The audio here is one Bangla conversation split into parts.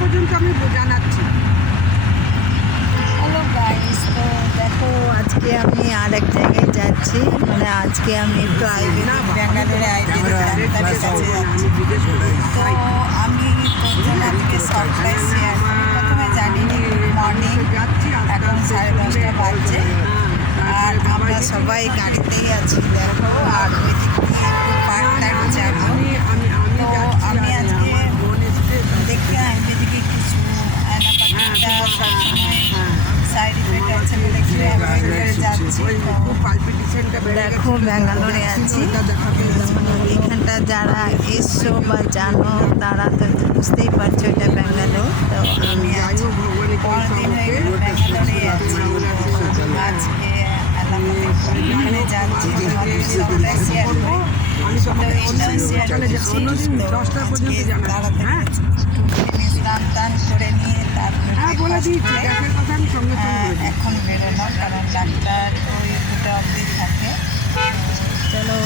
পর্যন্ত আমি জানাচ্ছি। হ্যালো গাইস, তো দেখো আজকে আমি আর এক জায়গায় যাচ্ছি, মানে আজকে আমি একটু ব্যাঙ্গালোরে আয়ুর্বেদিক ডাক্তারের কাছে যাচ্ছি। তো আমি প্রথম আজকে সবটাই শেয়ার করি। প্রথমে জানিনি গুড মর্নিং, এখন 10:30 বাজছে আর আমরা সবাই গাড়িতেই আছি দেখো। আর ওই দিক দিয়ে একটু পার্ক যাবো। তো আমি আজকে দেখি আয়ুর্বেদিকে কিছু অ্যালোপ্যাথিকটা সবসময় সাইড ইফেক্ট আছে বলে একটু অ্যাভয়েড করে যাচ্ছি। দেখো ব্যাঙ্গালোরে আছি, এখানটা যারা এসছো বা জানো তারা তো বুঝতেই পারছো এটা ব্যাঙ্গালোর। তো আমি আজকে পরদিন হয়ে গেল ব্যাঙ্গালোরে আছি। আজকে অ্যালোপ্যাথিক যাচ্ছি, তোমাদের সবটাই শেয়ার করি। তো এটাও শেয়ার করছি। তো আজকে তাড়াতাড়ি স্নান টান করে নিয়ে তারপরে এখন বেরোলাম, কারণ ডাক্তার ওই 2টা অবধি থাকে। চলো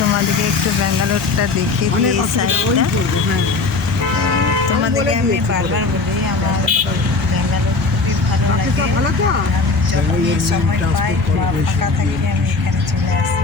তোমাদেরকে একটু ব্যাঙ্গালোরটা দেখিয়ে দিই, এই সাইডটা। তোমাদেরকে আমি বারবার বলি আমার ব্যাঙ্গালোর খুবই ভালো লাগে। আমি যখনই সময় পাই বা ফাঁকা থাকি আমি এখানে চলে আসি।